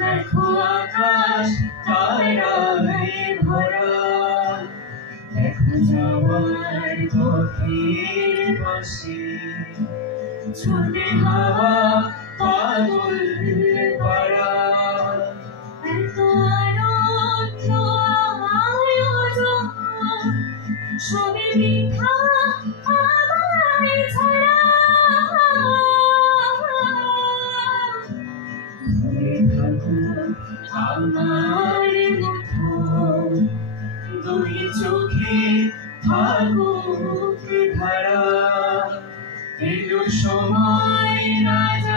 দেখো আকাশ তারায় ভরা, দেখো যাওয়ার পথের পাশে ছোটে হাওয়া পাগল পাড়া। এত আনন্দ আয়োজন সবে মিথ্যা আমায় ছাড়া। আমার মতো দুই চোখে থাকুক ধারা, এলো সময় রাজা